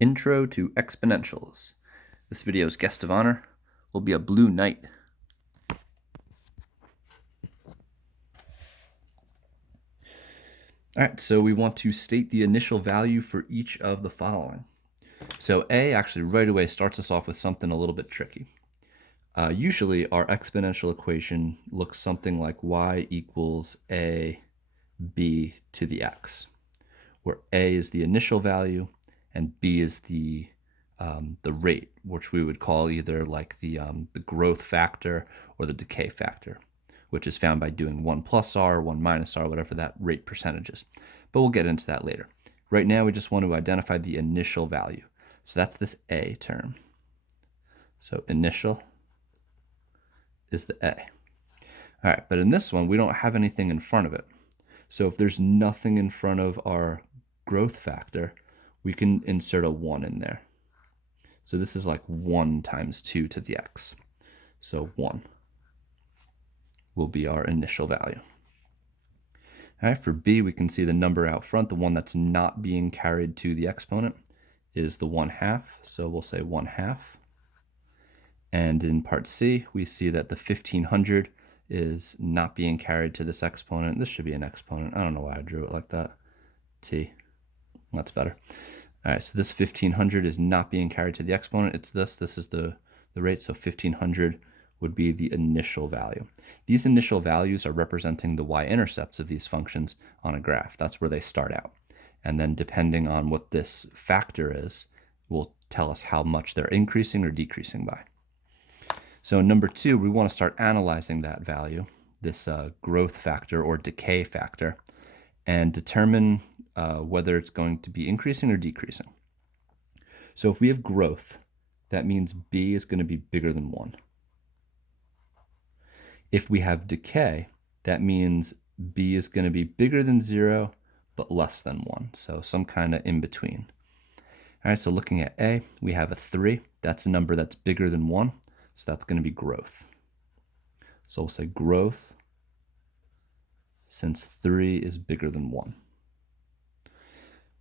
Intro to Exponentials. This video's guest of honor will be a blue knight. All right, so we want to state the initial value for each of the following. So A actually right away starts us off with something a little bit tricky. Usually our exponential equation looks something like y equals a b to the x, where a is the initial value and b is the rate, which we would call either like the growth factor or the decay factor, which is found by doing 1 plus r, 1 minus r, whatever that rate percentage is. But we'll get into that later. Right now, we just want to identify the initial value. So that's this a term. So initial is the a. All right, but in this one, we don't have anything in front of it. So if there's nothing in front of our growth factor, we can insert a 1 in there. So this is like 1 times 2 to the x. So 1 will be our initial value. All right, for b, we can see the number out front, the one that's not being carried to the exponent, is the 1/2. So we'll say 1/2. And in part c, we see that the 1500 is not being carried to this exponent. This should be an exponent. I don't know why I drew it like that. T. That's better. All right, so this 1500 is not being carried to the exponent. It's this. This is the rate. So 1500 would be the initial value. These initial values are representing the y-intercepts of these functions on a graph. That's where they start out. And then depending on what this factor is, will tell us how much they're increasing or decreasing by. So in number 2, we want to start analyzing that value, this growth factor or decay factor, and determine whether it's going to be increasing or decreasing. So if we have growth, that means b is going to be bigger than 1. If we have decay, that means b is going to be bigger than 0, but less than 1. So some kind of in between. All right, so looking at a, we have a 3. That's a number that's bigger than 1. So that's going to be growth. So we'll say growth since 3 is bigger than 1. All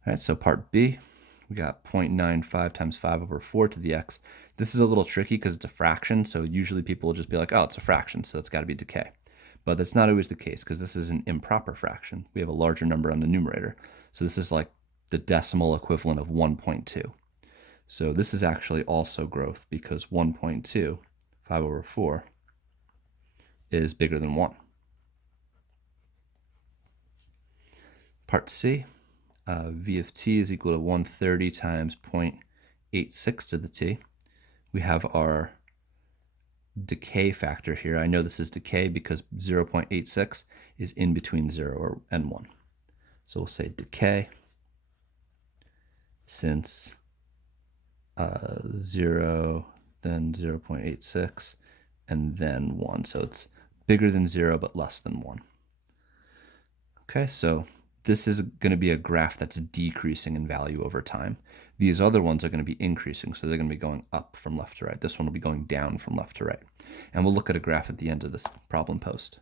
right, so part B, we got 0.95 times 5 over 4 to the x. This is a little tricky because it's a fraction, so usually people will just be like, oh, it's a fraction, so it's got to be decay. But that's not always the case because this is an improper fraction. We have a larger number on the numerator. So this is like the decimal equivalent of 1.2. So this is actually also growth because 1.2, 5 over 4, is bigger than 1. Part C, v of t is equal to 130 times 0.86 to the t. We have our decay factor here. I know this is decay because 0.86 is in between 0 and 1. So we'll say decay since 0, then 0.86, and then 1. So it's bigger than 0, but less than 1. Okay, so this is going to be a graph that's decreasing in value over time. These other ones are going to be increasing, so they're going to be going up from left to right. This one will be going down from left to right. And we'll look at a graph at the end of this problem post.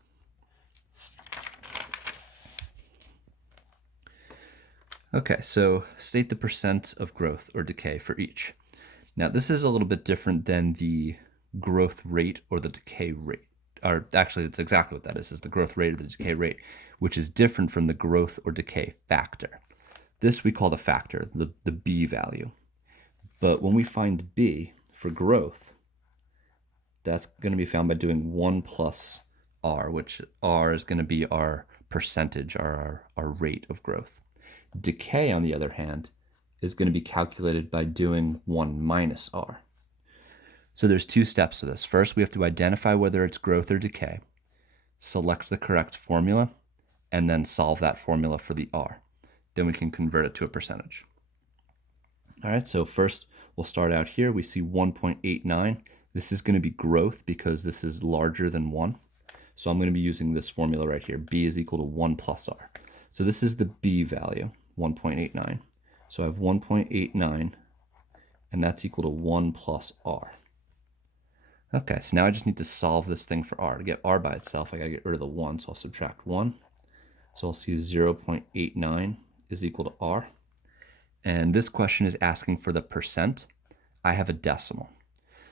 Okay, so state the percent of growth or decay for each. Now, this is a little bit different than the growth rate or the decay rate. Or actually, it's exactly what that is the growth rate or the decay rate, which is different from the growth or decay factor. This we call the factor, the b value. But when we find b for growth, that's going to be found by doing 1 plus r, which r is going to be our percentage, our rate of growth. Decay, on the other hand, is going to be calculated by doing 1 minus r. So there's 2 steps to this. First, we have to identify whether it's growth or decay, select the correct formula, and then solve that formula for the r. Then we can convert it to a percentage. All right, so first we'll start out here. We see 1.89. This is going to be growth because this is larger than 1. So I'm going to be using this formula right here. B is equal to 1 plus r. So this is the b value, 1.89. So I have 1.89, and that's equal to 1 plus r. Okay, so now I just need to solve this thing for r. To get r by itself, I got to get rid of the 1, so I'll subtract 1. So I'll see 0.89 is equal to r. And this question is asking for the percent. I have a decimal.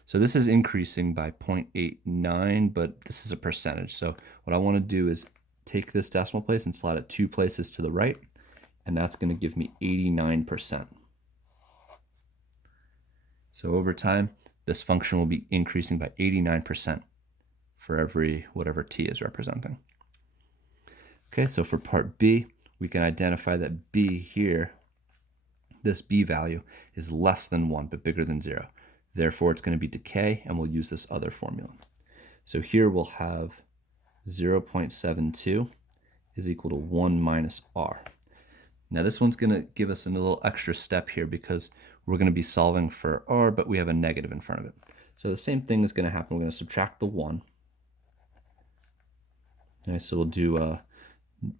So this is increasing by 0.89, but this is a percentage. So what I want to do is take this decimal place and slide it 2 places to the right, and that's going to give me 89%. So over time, this function will be increasing by 89% for every whatever t is representing. Okay, so for part B, we can identify that B here, this B value, is less than 1 but bigger than 0. Therefore, it's going to be decay, and we'll use this other formula. So here we'll have 0.72 is equal to 1 minus r. Now this one's going to give us a little extra step here because we're going to be solving for r, but we have a negative in front of it. So the same thing is going to happen. We're going to subtract the 1. Okay, so we'll do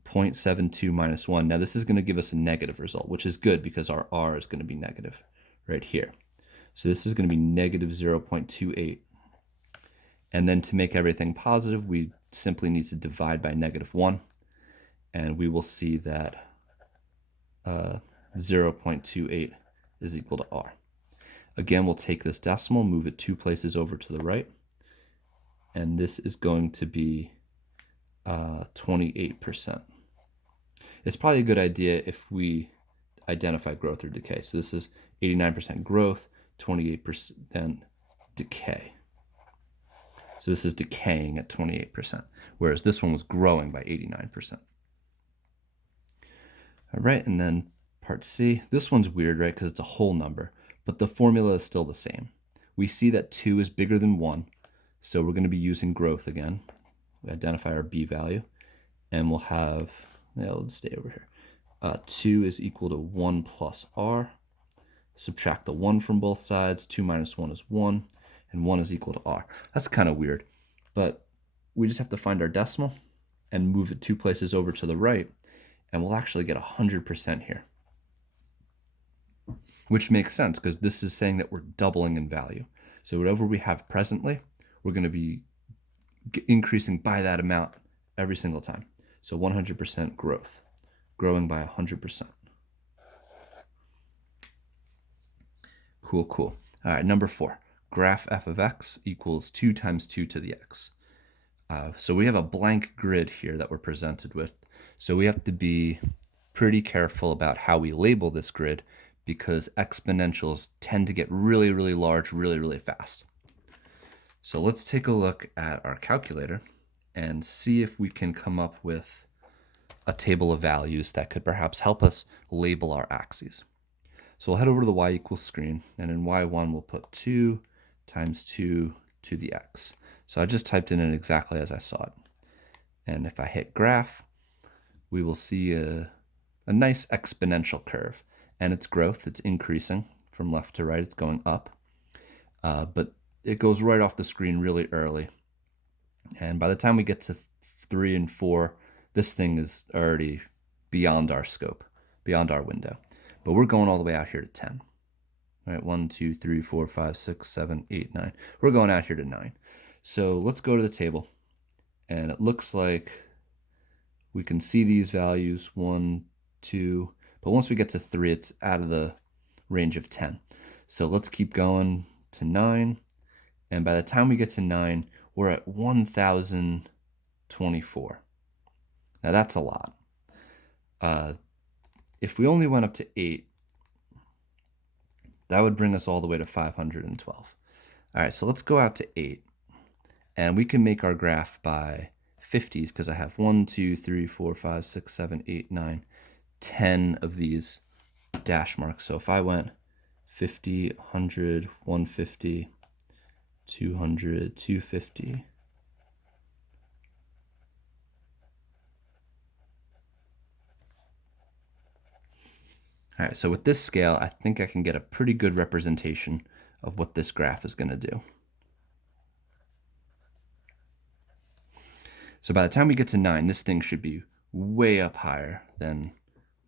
0.72 minus 1. Now this is going to give us a negative result, which is good because our r is going to be negative right here. So this is going to be negative 0.28. And then to make everything positive, we simply need to divide by negative 1. And we will see that 0.28 is equal to r. Again, we'll take this decimal, move it 2 places over to the right. And this is going to be 28%. It's probably a good idea if we identify growth or decay. So this is 89% growth, 28% decay. So this is decaying at 28%, whereas this one was growing by 89%. All right, and then part C. This one's weird, right, because it's a whole number, but the formula is still the same. We see that 2 is bigger than 1, so we're going to be using growth again. We identify our B value, and we'll have, let's stay over here. 2 is equal to 1 plus r. Subtract the 1 from both sides. 2 minus 1 is 1, and 1 is equal to r. That's kind of weird, but we just have to find our decimal and move it 2 places over to the right, and we'll actually get 100% here, which makes sense because this is saying that we're doubling in value. So whatever we have presently, we're going to be increasing by that amount every single time. So 100% growth, growing by 100%. Cool. All right, number 4. Graph f of x equals 2 times 2 to the x. So we have a blank grid here that we're presented with. So we have to be pretty careful about how we label this grid because exponentials tend to get really, really large really, really fast. So let's take a look at our calculator and see if we can come up with a table of values that could perhaps help us label our axes. So we'll head over to the y equals screen, and in y1 we'll put 2 times 2 to the x. So I just typed it in exactly as I saw it. And if I hit graph, we will see a nice exponential curve. And its growth, it's increasing from left to right, it's going up. But it goes right off the screen really early. And by the time we get to 3 and 4, this thing is already beyond our scope, beyond our window. But we're going all the way out here to 10. All right, 1, 2, 3, 4, 5, 6, 7, 8, 9. We're going out here to 9. So let's go to the table. And it looks like we can see these values, 1, 2. But once we get to 3, it's out of the range of 10. So let's keep going to 9. And by the time we get to 9, we're at 1,024. Now that's a lot. If we only went up to 8, that would bring us all the way to 512. All right, so let's go out to 8. And we can make our graph by 50s because I have 1, 2, 3, 4, 5, 6, 7, 8, 9, 10 of these dash marks. So if I went 50, 100, 150, 200, 250, all right, so with this scale, I think I can get a pretty good representation of what this graph is going to do. So by the time we get to 9, this thing should be way up higher than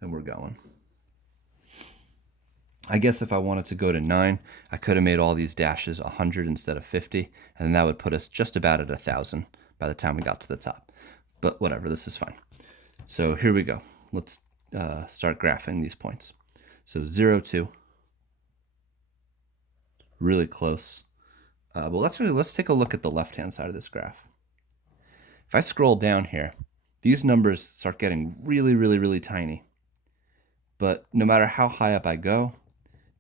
we're going. I guess if I wanted to go to 9, I could have made all these dashes 100 instead of 50, and then that would put us just about at 1,000 by the time we got to the top. But whatever, this is fine. So here we go. Let's start graphing these points. So 0, 2. Really close. But let's take a look at the left-hand side of this graph. If I scroll down here, these numbers start getting really, really, really tiny. But no matter how high up I go,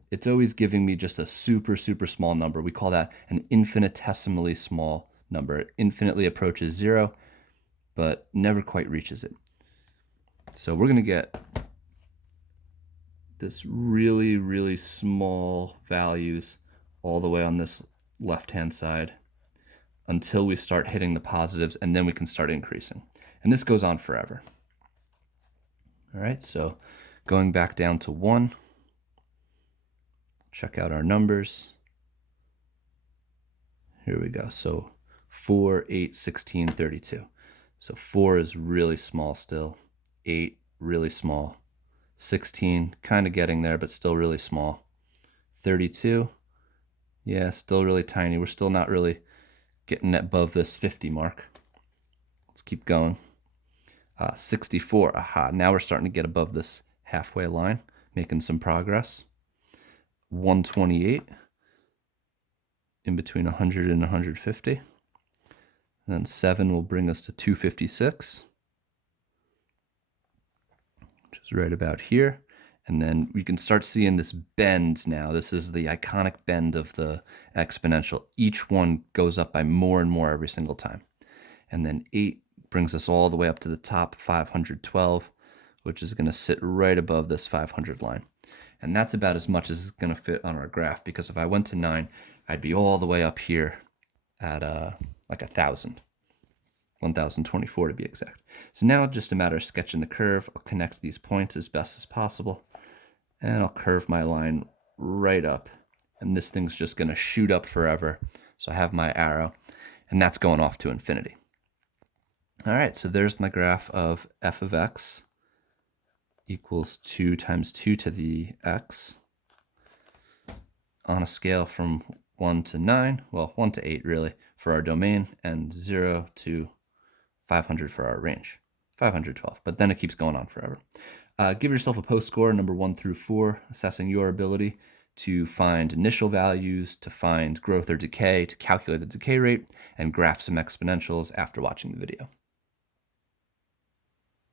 it's always giving me just a super, super small number. We call that an infinitesimally small number. It infinitely approaches 0, but never quite reaches it. So we're going to get this really, really small values all the way on this left-hand side until we start hitting the positives, and then we can start increasing. And this goes on forever. All right, so going back down to 1, check out our numbers. Here we go. So 4, 8, 16, 32. So 4 is really small still. 8, really small. 16, kind of getting there, but still really small. 32, yeah, still really tiny. We're still not really getting above this 50 mark. Let's keep going. 64, aha, now we're starting to get above this halfway line, making some progress. 128, in between 100 and 150. And then 7 will bring us to 256, which is right about here. And then we can start seeing this bend now. This is the iconic bend of the exponential. Each one goes up by more and more every single time. And then 8 brings us all the way up to the top, 512, which is going to sit right above this 500 line. And that's about as much as it's going to fit on our graph, because if I went to 9, I'd be all the way up here at like 1,000. 1,024 to be exact. So now it's just a matter of sketching the curve. I'll connect these points as best as possible, and I'll curve my line right up. And this thing's just going to shoot up forever. So I have my arrow, and that's going off to infinity. All right, so there's my graph of f of x equals 2 times 2 to the x on a scale from 1 to 9, well, 1 to 8 really, for our domain, and 0 to 500 for our range, 512, but then it keeps going on forever. Give yourself a post score, number 1 through 4, assessing your ability to find initial values, to find growth or decay, to calculate the decay rate, and graph some exponentials after watching the video.